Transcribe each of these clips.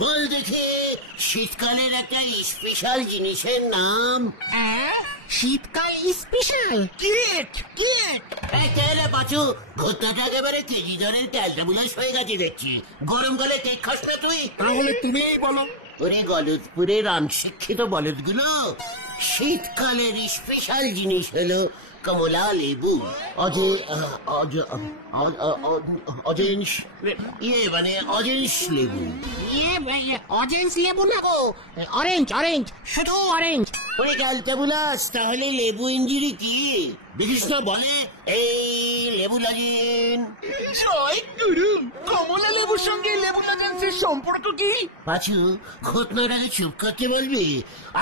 বল দেখে শীতকালের একটা স্পেশাল জিনিসের নাম। শীতকাল স্পেশাল কিট কিট পাচু ঘটনাটা একেবারে কেজি দরের ক্যালটাবুলাস হয়ে গেছে দেখছি। গরমকালে কেক খাস না তুই? তাহলে তুমিই বলো। ওরে গলদপুরের অনশিক্ষিত বলদগুলো, শীতকালের স্পেশাল জিনিস হলো কমলা লেবু। অজেন্স মানে অজেন্স লেবু। অরেঞ্জ লেবু না গো, অরেঞ্জ অরেঞ্জ, শুধু অরেঞ্জ। ওরে ক্যালটাবুলাস, তাহলে লেবু ইঞ্জিরি কি দেখিস না? বলে এই লেবু লাগিন। জয় গুরু, কমলা লেবুর সঙ্গে লেবু লাগান্সের সম্পর্ক কি? পাচু ঘটনাটাকে চুপ করতে বলবি?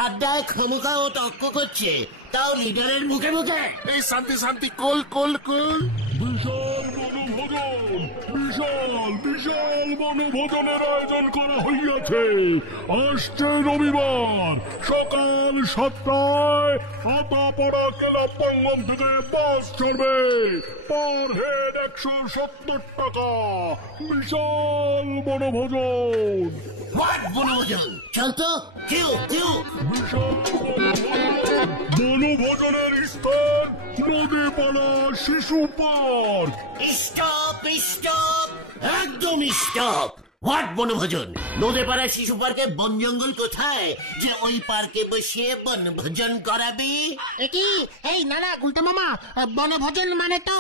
আড্ডায় খামোখা ও তর্ক করছে, তাও লিডারের মুখে মুখে। এই শান্তি শান্তি, কোল কোল কোল। বিশাল বনভোজন, বিশাল বিশাল বনভোজনের আয়োজন করা হইয়াছে। আসছে রবিবার সকাল 7টায় আতাপাড়া ক্লাব প্রাঙ্গণ থেকে বাস চড়বে। পার হেড 170 টাকা। বিশাল বনভোজন। বনভোজন চল তো, কেউ কেউ। বিশাল বনভোজনের স্থান নদীপাড়া শিশু পার্ক। স্টপ স্টপ, একদম স্টপ। হোয়াট বনভোজন? নদীপাড়া শিশু পার্কে বন জঙ্গল কোথায় যে ওই পার্কে বসে বনভোজন করাবি? কি এই না না গুলটা মামা, বনভোজন মানে তো।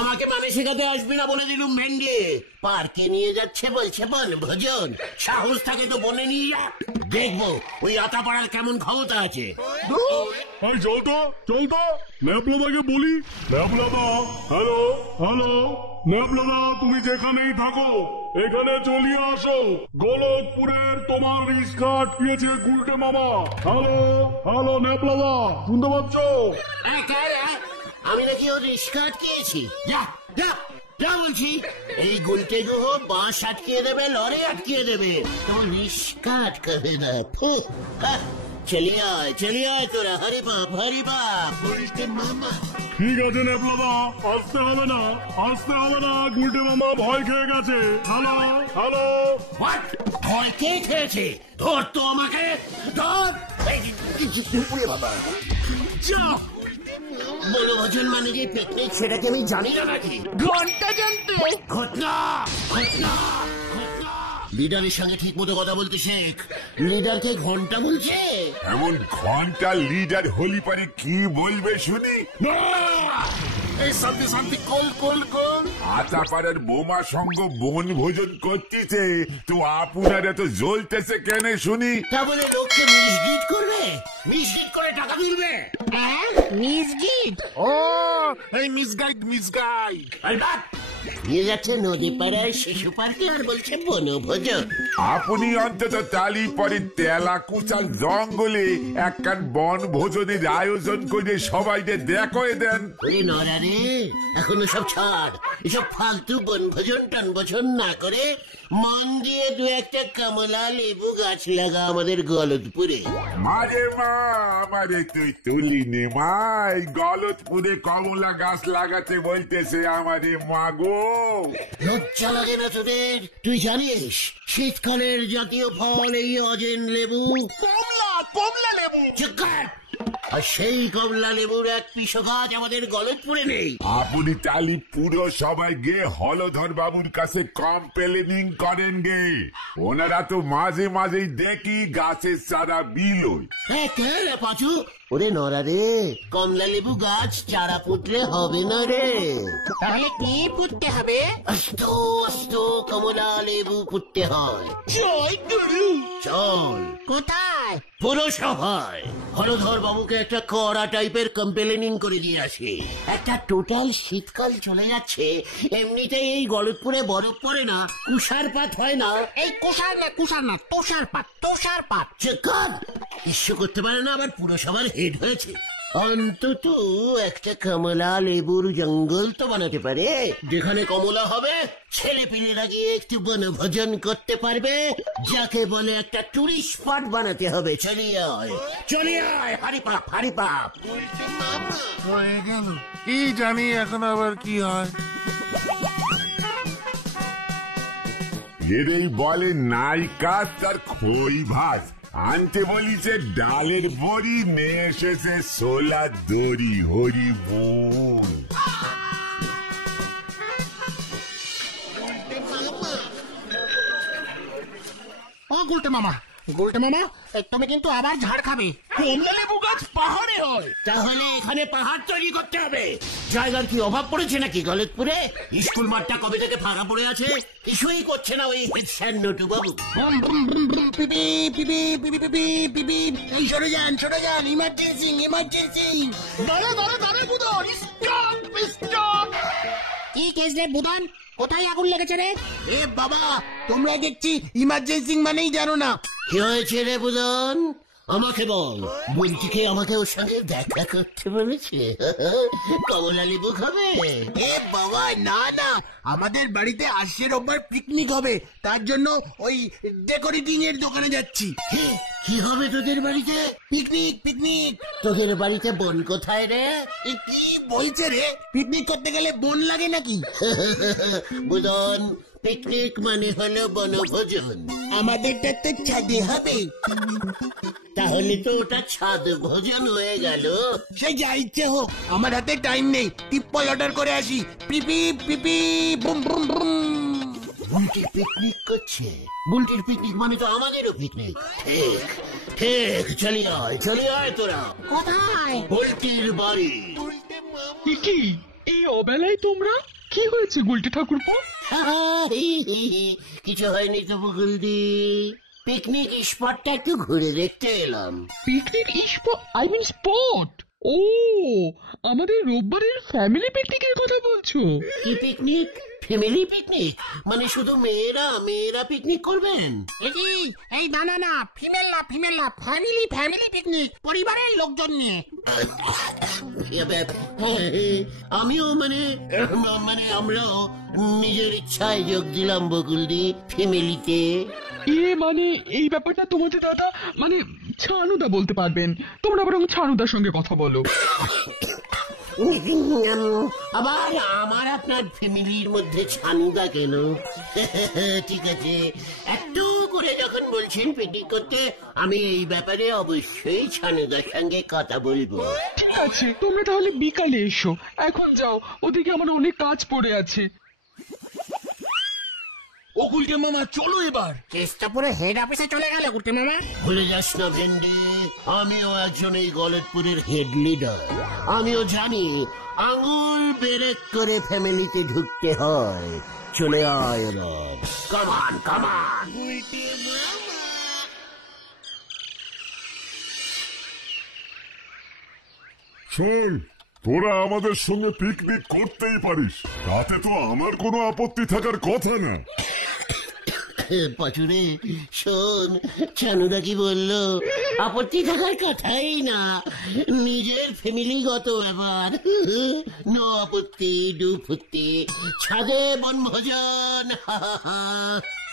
আমাকে মানে শেখাতে আসবি না বলে দিলুম ভেঙ্গে। পার্কে নিয়ে যাচ্ছে বলছে বনভোজন, সাহস থাকে তো বনে নিয়ে যা। দেখবো ওই আতাপাড়ার কেমন ক্ষমতা আছে। চল তো চল তো, ন্যাপলাদাকে বলি। ন্যাপলাদা, হ্যালো হ্যালো, ন্যাপলাদা তুমি যেখানেই থাকো এখানে চলিয়ে আসো। গলতপুরের তোমার রিস্কা আটকিয়েছে গুলটে মামা। হ্যালো হ্যালো ন্যাপলাদা, শুনতে পাচ্ছ? আমি নাকি ওর রিস্কা আটকিয়েছি? যা যা যা বলছি। এই গুলটে গুহ বাঁশ আটকিয়ে দেবে, লড়ে আটকিয়ে দেবে, তোর রিস্কা আটকাবে না। চলিয়ে আয় তোরা। হরি বাপ হরি বাপ। মামা ঠিক আছে ন্যাপলাদা, আসতে হবে না আসতে হবে না, গুলটে মামা ভয় খেয়ে গেছে। Hello hello. ভয় কে খেয়েছে? ধর তো আমাকে, ধর। বাবা বনভোজন মানে যে পিকনিক, সেটাকে আমি জানি না নাকি? ঘন্টা জানতে ঘটনা ঘটনা ঘটনা। লিডারের সঙ্গে ঠিক মতো কথা বলতে শেখ। লিডারকে ঘন্টা বলছে? এমন ঘন্টা লিডার হলি পারে কি বলবে শুনি? এই শান্তি শান্তি, কোল কোল কোল। আতাপাড়ার বোমা সঙ্গ বনভোজন করতেছে, তো আপনার এত জ্বলতেছে কেন শুনি? তা বলে লোককে মিসগিট করবে? মিসগিট করে টাকা তুলবে? মিসগিট? ও এই মিসগাইড মিসগাইড। নিয়ে যাচ্ছে নদীপাড়ায় শিশু পার্কে আর বলছে বনভোজন। আপনি অন্তত তালি পরে তেলা কুচাল জঙ্গলে একখান বনভোজনের আয়োজন করে সবাইকে দেখে দেন। ওরে নরা রে, এখনো সব ছাড়। এসব ফালতু বনভোজন টনভোজন না করে মন দিয়ে দু একটা কমলা লেবু গাছ লাগা আমাদের গলতপুরে। মারে মা, আমারে তুই তুলি নে মাই। গলতপুরে কমলা গাছ লাগাতে বলতেছে আমারে মা গো। লজ্জা লাগে না তোদের? তুই জানিস শীতকালের জাতীয় ফল এই অজেন লেবু? কমলা কমলা লেবু। আর সেই কমলা লেবুর এক পিসও গাছ আমাদের গলতপুরে নেই। আপনি তালি পুরো সবাই গে হলধর বাবুর কাছে কমপ্লেনিং করেন গে। ওনারা তো মাঝে মাঝেই দেখি গাছের চারা বিলোয়। পাচু, ওরে নরা রে, কমলা লেবু গাছ চারা পুঁতলে হবে না রে। তাহলে কি পুঁততে হবে? আস্ত আস্ত কমলা লেবু পুঁততে হয়। জয় গুরু। চল। কোথায়? পুরসভায় হলধর বাবুকে একটা কড়া টাইপের কমপ্লেনিং করে দিয়ে আসে। একটা টোটাল শীতকাল চলে যাচ্ছে, এমনিতেই এই গলতপুরে বরফ পড়ে না, তুষারপাত হয় না। এই কুষার না তুষারপাত তুষারপাত। চেকার ইস্যু করতে পারে না, আবার পুরসভার হেড হয়েছে। অন্তত একটা কমলা লেবুর জঙ্গল তো বানাতে পারে, যেখানে কমলা হবে ছেলে পিলেরা গিয়ে একটু বনভোজন করতে পারবে, যাকে বলে একটা টুরিস্ট স্পট বানাতে হবে। চলিয়ে আয় হারি পাপ হারি পাপ। হয়ে গেল, কি জানি এখন আবার কি হয়। এরেই বলে নাই কাজ তার খই ভাত। আনতে বলিছে ডালের বড়ি, নিয়ে এসেছে সোলার দড়ি। হরি বল। ও গুলটে মামা, গুলটে মামা, তুমি কিন্তু আবার ঝাড় খাবে। কমলা লেবু গাছ পাহাড়ে হয়। তাহলে এখানে পাহাড় তৈরি করতে হবে। জায়গার কি অভাব পড়েছে নাকি গলতপুরে? স্কুল মাঠটা কবে থেকে ফাঁকা পড়ে আছে, কিছুই করছে না ওই হেডস্যার নটু বাবু। পিপি পিপি পিপি পিপি পিপি, এই সরে যান, সরে যান, ইমার্জেন্সি ইমার্জেন্সি। দাঁড়া দাঁড়া দাঁড়া বুদন, স্টপ স্টপ। কি কেস রে বুদান, কোথায় আগুন লেগেছে রে? এ বাবা, তোমরা দেখছি ইমার্জেন্সি মানেই জানো না। কি হয়েছে রে বুদন, আমাকে বল। বলছিকে আমাকে ওর সঙ্গে দেখা করতে বলেছে। কমলা লেবু খাবে? এ বাবা না না, আমাদের বাড়িতে আসছে রোববার পিকনিক হবে, তার জন্য ওই ডেকোরেটিং এর দোকানে যাচ্ছি। কি হবে তোদের বাড়িতে? Picnic picnic. তোদের বাড়িতে বোন কোথায় রে? এ কি বলছে রে, পিকনিক করতে গেলে বোন লাগে নাকি? বুদন, পিকনিক মানে হলো বনভোজন। আমাদেরটা তো ছাদে হবে। তাহলে তো ওটা ছাদ ভোজন হয়ে গেল। সে যা ইচ্ছে হোক, আমার হাতে টাইম নেই। টিপ্পল অর্ডার করে আসি। পিপি পিপি বুম বুম বুম। বুলটি পিকনিক করছে? বুলটির পিকনিক মানে তো আমাদেরও পিকনিক। ঠিক ঠিক, চলে আয় তোরা। কোথায়? বুলটির বাড়ি। কি এই অবেলায় তোমরা? কি হয়েছে গুলটে ঠাকুরপো? কিছু হয়নি তো বকুলদি, পিকনিক স্পটটা একটু ঘুরে দেখতে এলাম। Picnic spot? I mean spot? ও, আমাদের রোববারের ফ্যামিলি পিকনিকের কথা বলছো? কি পিকনিক? ফ্যামিলি পিকনিক মানে শুধু মেয়েরা মেয়েরা পিকনিক করবেন? এই না না না, ফিমেল না, ফ্যামিলি ফ্যামিলি পিকনিক, পরিবারের লোকজন নিয়ে। আমিও মানে আমরাও নিজের ইচ্ছায় যোগ দিলাম বকুলদি ফ্যামিলিতে। মানে এই ব্যাপারটা তোমাদের দাদা মানে ছানুদা বলতে পারবেন। তোমরা বরং ছানুদার সঙ্গে কথা বলো। আবার আমার আপনার ফ্যামিলির মধ্যে ছানুদা কেন? ঠিক আছে, একটু করে যখন বলছেন পিকনিক করতে, আমি এই ব্যাপারে অবশ্যই ছানুদার সঙ্গে কথা বলবো। ঠিক আছে, তোমরা তাহলে বিকালে এসো। এখন যাও, ওদিকে আমার অনেক কাজ পড়ে আছে। ও গুলটে মামা, চলো এবার। চেষ্টা পুরো হেড অফিসে চলে গেল গুলটে মামা। ভুলে যাস না ভেন্ডি, আমিও একজন এই গলতপুরের হেড লিডার। আমিও জানি আঙুল বেরেক করে ফ্যামিলিতে ঢুকতে হয়। চলে আয় রব, কামান কামান। শোন, তোরা আমাদের সঙ্গে পিকনিক করতেই পারিস, তাতে তো আমার কোনো আপত্তি থাকার কথা না। পাচুরে শোন, ছানুদা কি বললো? আপত্তি থাকার কথাই না, নিজের ফ্যামিলিগত ব্যাপার। নো আপত্তি, ডু ফুত্তি, ছাদে বনভোজন।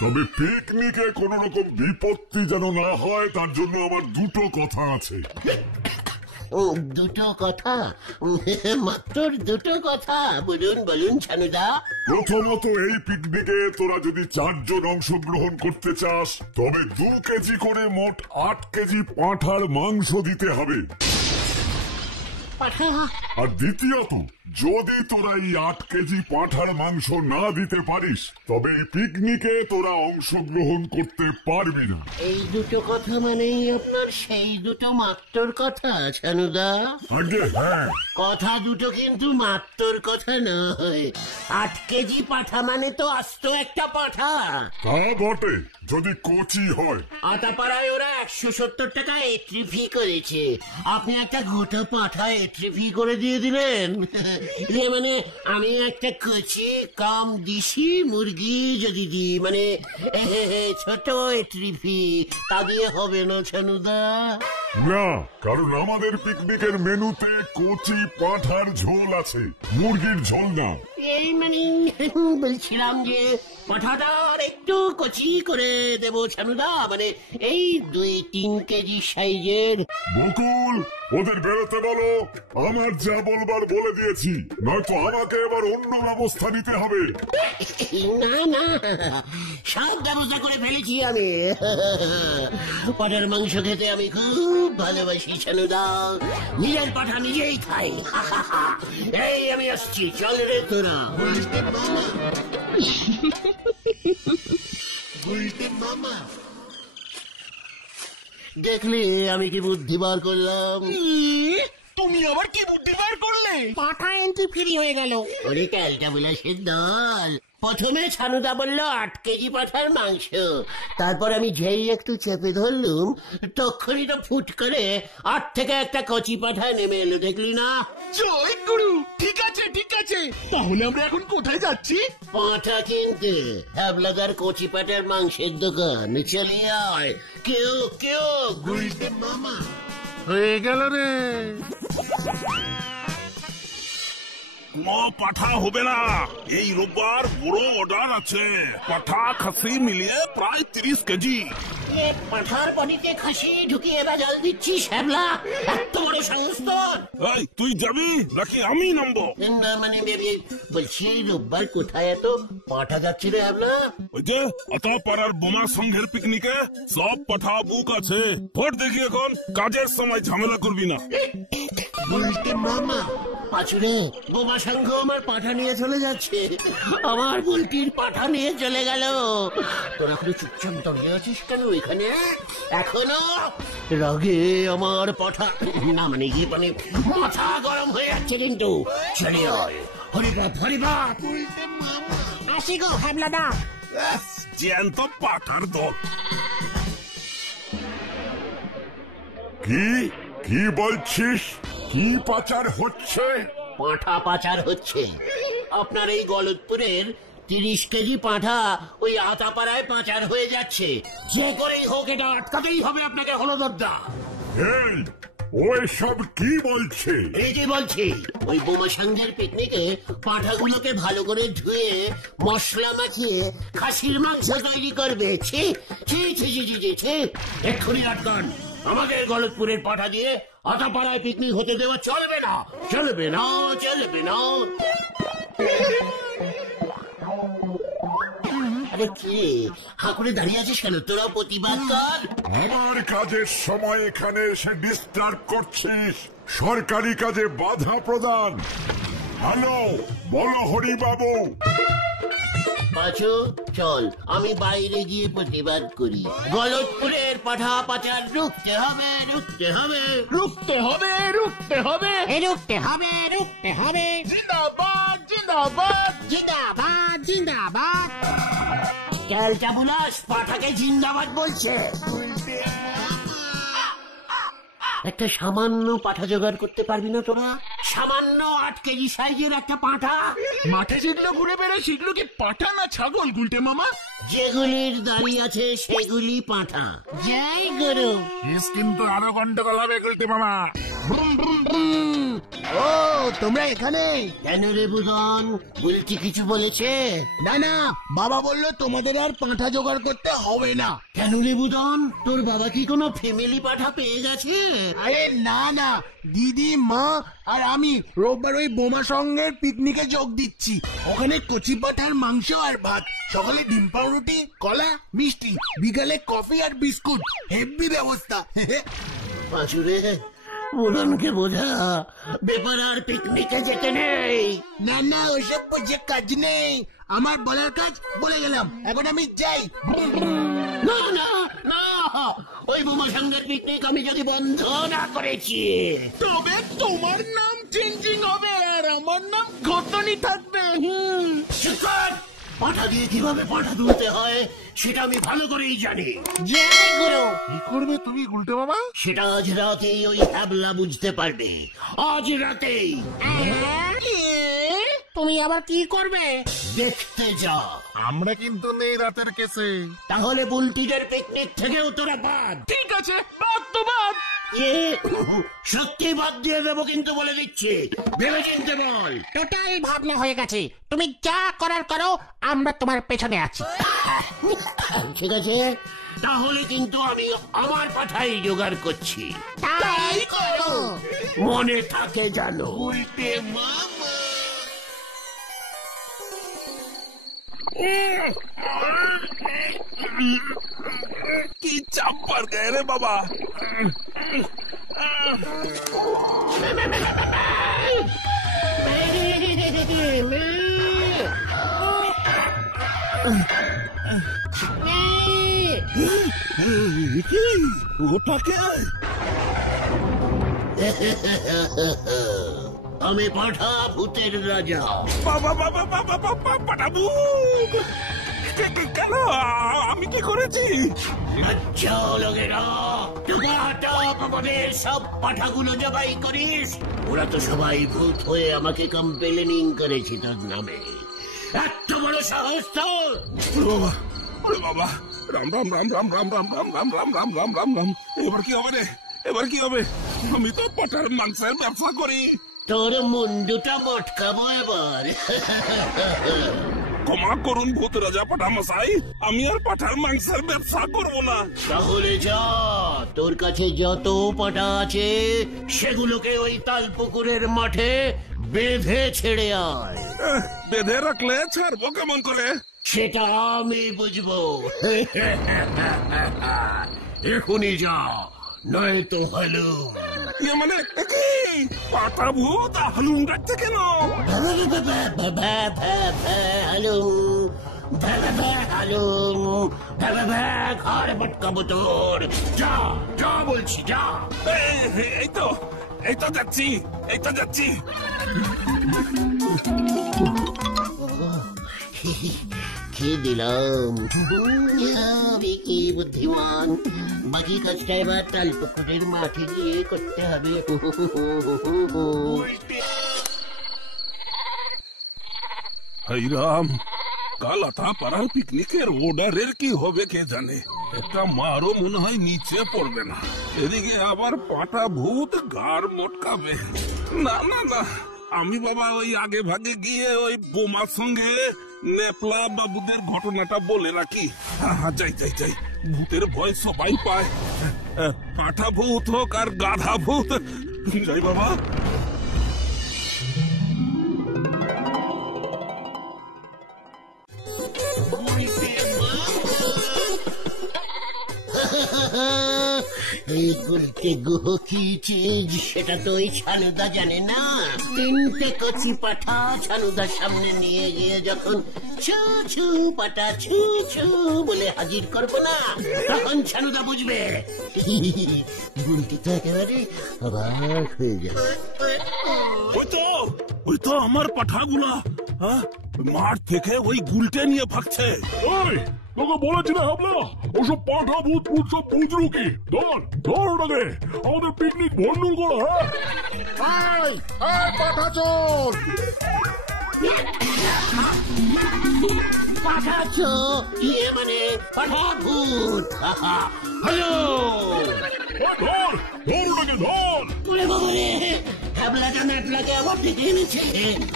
তবে পিকনিকে কোন রকম বিপত্তি যেন না হয়, তার জন্য আমার দুটো কথা আছে। দুটো কথা? মাত্র দুটো কথা? বলুন ছানুদা। প্রথমত, এই পিকনিকে তোরা যদি 4 জন অংশগ্রহণ করতে চাস, তবে 2 কেজি করে মোট 8 কেজি পাঁঠার মাংস দিতে হবে। আর দ্বিতীয়ত, যদি তোরা এই 8 কেজি পাঁঠার মাংস না দিতে পারিস, তবে এই পিকনিকে তোরা অংশগ্রহণ করতে পারবি না। এই দুটো কথা মানেই আপনার সেই দুটো মাত্রর কথা ছানুদা? আগে হ্যাঁ, কথা দুটো কিন্তু মাত্রর কথা নয়। 8 কেজি পাঠা মানে তো আস্ত একটা পাঠা। তা বটে, যদি কচি হয়। আতাপাড়ায় ওরা 170 টাকা এন্ট্রি ফি করেছে, আপনি একটা গোটা পাঠা এন্ট্রি ফি করে দিয়ে দিলেন। মানে আমি একটা কচি কাম দিশি মুরগি যদি দিই, মানে ছোট এন্ট্রি ফি, তা দিয়ে হবে না ছানুদা? না, কারণ আমাদের পিকনিকের মেনুতে কচি পাঁঠার ঝোল আছে, মুরগির ঝোল না। এই মানে বলছিলাম যে পাঠাটার একটু কচি করে দেবো ছানুদা, মানে এই 2-3 কেজি সাইজের। বকুল, ওদের বেরোতে বলো। আমার যা বলবার বলে দিয়েছি, নয়তো আমাকে এবার অন্য ব্যবস্থা নিতে হবে। না না, সব ব্যবস্থা করে ফেলেছি আমি। পাঠার মাংস খেতে আমি খুব ভালোবাসি ছানুদা, নিজের পাঠা নিজেই খাই। এই আমি আসছি, চল রে তোরা। দেখলি আমি কি বুদ্ধি বার করলাম? তুমি আবার কি বুদ্ধি বার করলে? পাঠা এন্ট্রি ফ্রি হয়ে গেল। ওরে ক্যালটা বিলাসের দল, প্রথমে ছানুদা বলল 8 কেজি পাঠার মাংস, তারপর আমি যেই একটু চেপে ধরলুম তখনই তো ফুট করে 8 থেকে একটা কচি পাঠা নেমে এলো, দেখলি না? জয় গুরু, ঠিক আছে ঠিক আছে, তাহলে আমরা এখন কোথায় যাচ্ছি? পাঠা কিনতে হ্যাবলাদার কচি পাঠার মাংসের দোকান, চলে আয়। কেউ কেউ গুলতে মামা হয়ে গেল রে। কোনো পাঠা হবে না, এই রোববার বড় অর্ডার আছে। পাঠা খাসি মিলিয়ে প্রায় 30 কেজি। পাঠার বডিতে খাসি ঢুকিয়ে জল দিচ্ছিস হ্যাবলা? এত বড় সাহস তোর? এই, তুই যাবি নাকি আমি নামবো? না মানে বলছি, রোববার কোথায় এত পাঠা যাচ্ছি রে হ্যাবলা? ওই যে পাড়ার বোমা সংঘের পিকনিকে সব পাঠা বুক আছে। ভোট দেখি এখন, কাজের সময় ঝামেলা করবি না। বলতে মামা পাচুরে, বোমা সংঘ আমার পাঠা নিয়ে চলে যাচ্ছে, আমার বুলটির পাঠা নিয়ে চলে গেল। তোরা এখনো চুপচাপ দাঁড়িয়ে আছিস কেন এখানে এখনো? রাগে আমার পাঠা, না মানে কি, মানে মাথা গরম হয়ে যাচ্ছে কিন্তু। চলে আয়, হরিবাপ হরিবাপ। আসি গো হ্যাবলাদা। জ্যান্ত পাঠার দল। কি কি বলছিস? কি পাচার হচ্ছে? পাঁঠা পাচার হচ্ছে। আপনার এই গলতপুরের 30 কেজি পাঁঠা ওই আতাপাড়ায় পাচার হয়ে যাচ্ছে। যে করেই হোক এটা আটকাতেই হবে আপনাকে হলদরদা। এই, ওই সব কি বলছে? এই যে বলছি, ওই বোমা সংঘের পিকনিকে পাঁঠাগুলোকে ভালো করে ধুয়ে মশলা মাখিয়ে খাসির মাংস তৈরি করবে। ছি ছি ছি ছি ছি ছি, এক্ষুনি আটকান। আমাদের গলতপুরের পাঠা দিয়ে আতাপাড়ায় পিকনিক হতে দেওয়া চলবে না, চলবে না, চলবে না। আরে কি হাঁকুড়ে দাঁড়িয়ে আছিস কেন? তোরা প্রতিবাদ কর। আমার কাজের সময় এখানে এসে ডিস্টার্ব করছিস, সরকারি কাজে বাধা প্রদান। হ্যালো, বলো হরি বাবু। পাঁচু চল, আমি বাইরে গিয়ে প্রতিবাদ করি। গলতপুরের পাঠা পাচার রুখতে হবে, রুখতে হবে, রুখতে হবে রুখতে হবে রুখতে হবে, রুখতে হবে। জিন্দাবাদ জিন্দাবাদ জিন্দাবাদ জিন্দাবাদ। ক্যালটা বুলাস পাঠাকে জিন্দাবাদ বলছে। একটা সামান্য পাঠা জোগাড় করতে পারবি না তোরা? সামান্য 8 কেজি সাইজের একটা পাঠা। মাঠে যেগুলো ঘুরে বেড়ায় সেগুলো কি পাঠা না ছাগল গুলটে মামা? যেগুলির দাড়ি আছে সেগুলি পাঠা। জয় গুরু। কিন্তু আরো গন্ডগোল হবে গুলতে মামা। ও তোমরা এখানে? কেন রে বুদন, বলছি কিছু বলেছে? না না, বাবা বললো তোমাদের আর পাঁঠা জোগাড় করতে হবে না। কেন রে বুদন, তোর বাবা কি কোনো ফ্যামিলি পাঠা পেয়ে গেছে? আরে না না, দিদি মা আর আমি রোববার ওই বোমা সঙ্গের পিকনিকে যোগ দিচ্ছি। ওখানে কচি পাঠার মাংস আর ভাত, সকালে ডিম পাউরুটি, কলা, মিষ্টি, বিকালে কফি আর বিস্কুট। হেভি ব্যবস্থা। পাঁচুরে, বুদনকে বোঝা ব্যাপার আর পিকনিকে যেতে নেই। না না, ওইসব বুঝে কাজ নেই, আমার বলার কাজ বলে গেলাম, এখন আমি যাই। না না না, ওই বোমা সঙ্গের পিকনিক আমি যদি বন্ধ না করেছি, তবে তোমার নাম চেঞ্জিং হবে আর আমার নাম ঘটনি থাকবে। চুপ কর। পাঠা দিয়ে কিভাবে পাঠা তুলতে হয় সেটা আমি ভালো করেই জানি। জয় গুরু। কি করবে তুমি গুলতে মামা? সেটা আজ রাতেই ওই হ্যাবলা বুঝতে পারবে, আজ রাতেই। তুমি আবার কি করবে? দেখতে যা। আমরা কিন্তু নেই রাতের কেসে। তাহলে বুলটিদের পিকনিক থেকেও তোরা বাদ। ঠিক আছে, বাদ তো বাদ। সত্যি বাদ দিয়ে দেবো কিন্তু বলে দিচ্ছি, ভেবে চিনতে বল। টোটাল ভাবনা হয়ে গেছে, তুমি যা করার করো, আমরা তোমার পেছনে আছি। ঠিক আছে, তাহলে কিন্তু আমি আমার পাঠাই জোগাড় করছি, তাই করো। মনে থাকে জানো। কি চাপ পড় গए রে বাবা। ওটাকে আমি পাঠা ভূতের রাজা। বাবা বাবা বাবা বাবা পাঠাবু কেন? আমি কি করেছি? আচ্ছা লোকেরা, টুকাটাপ আমাদের সব পাঠাগুলো জবাই করিস। ওরা তো সবাই ভূত হয়ে আমাকে কমপ্লেনিং করেছে তোর নামে। এত বড় সাহস তোর! ওরে বাবা, রাম রাম রাম রাম রাম রাম রাম রাম রাম রাম রাম রাম রাম। এবার কি হবে রে? এবার কি হবে? আমি তো পাঠার মাংসের ব্যবসা করি। তোর মুন্ডুটা মটকাবো এবার। ক্ষমা করুন ভূত রাজা পাঠা মশাই, আমি আর পাঠার মাংসের ব্যবসা করবো না। তাহলে যা, তোর কাছে যত পাটা আছে সেগুলোকে ওই তালপুকুরের মাঠে বেঁধে ছেড়ে আয়। বেঁধে রাখলে ছাড়বো কেমন করে? সেটা আমি বুঝবো। এখনই যা, নয়তো হালুম। মানে কি? পাঠা ভূত হালুম ডাকছে কেন? ঘর বটকাবো তোর। যা যা বলছি, যা। এই তো যাচ্ছি, এই তো যাচ্ছি। খেয়ে দিলাম। আমি কি বুদ্ধিমান। বাকি কাজটা এবার তালপুকুরের মাঠে গিয়ে করতে হবে। হাইরাম, কালাথা পাড়ার পিকনিকের অর্ডারের কি হবে কে জানে। একটা মারও মনে হয় নিচে পড়বে না। এদিকে আবার পাটা ভূত ঘাড় মটকাবে। না না না, আমি বাবা ওই আগে ভাগে গিয়ে ওই বোমার সঙ্গে নেপলা বাবুদের ঘটনাটা বলে রাখি। যাই যাই যাই, ভূতের ভয় সবাই পায়, পাঠা ভূত হোক আর গাধা ভূত। যাই বাবা। এই গুলতে গুহ কি চিজ সেটা তো ওই ছানুদা জানে না। তিনটে কচি পাঠা ছানুদার সামনে নিয়ে গিয়ে যখন ছু ছু পাটা ছু ছু বলে হাজির করবো না, তখন ছানুদা বুঝবে। গুলটি তো একেবারে অবাক হয়ে যাবে। ওই তো আমার পাঠাগুলা মাঠ থেকে ওই গুলটে নিয়ে ভাগছে। তোকে বলেছি না হাবলা, ওসব পাঠা ভূত ভূত সব পুজরু কি? ধর ধর ওটাকে, আমাদের পিকনিক ভন্ডুল করো। হ্যাঁ পাঠা চোর! পাঠাচ্ছো ইয়ে মানে পাঠা ভূত। হ্যালো, ধর ধর ওটাকে ধর। তুলে বাবারে, হ্যাবলাটা ন্যাপলাকে আবার ডেকে এনেছে।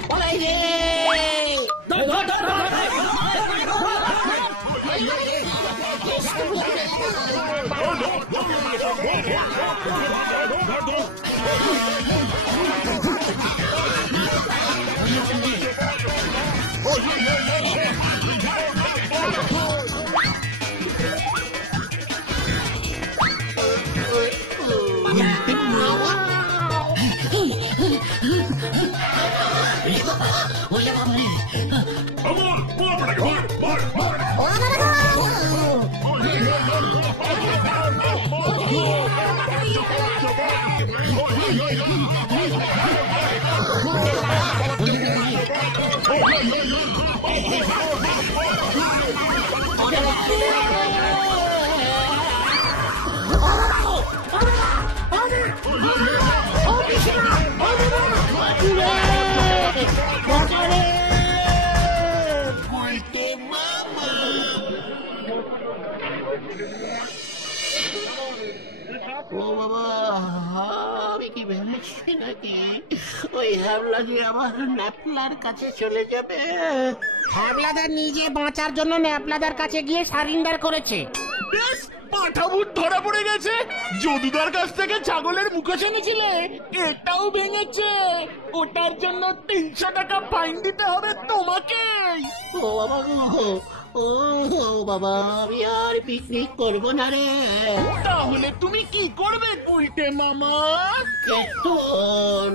বলাই রে, ধর ধর ধর ও বাবা, বলছে নাকি ওই হ্যাবলা যে আবার ন্যাপলার কাছে চলে যাবে? হ্যাবলাদার নিজে বাঁচার জন্য ন্যাপলাদার কাছে গিয়ে সারেন্ডার করেছে। বেশ, পাঁঠা ভূত ধরা পড়ে গেছে। যদুদার কাছ থেকে ছাগলের মুখোশ এনেছিলে, এটাও ভেঙেছে। ওটার জন্য 300 টাকা ফাইন দিতে হবে তোমাকে। ও বাবা গো, ও বাবা, আমি আর পিকনিক করবো না রে। তাহলে তুমি কি করবে গুলটে মামা? কেতন,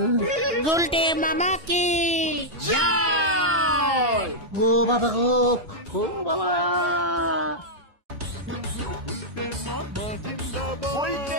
গুলটে মামা কি ও বাবা গো, ও বাবা। গুলটে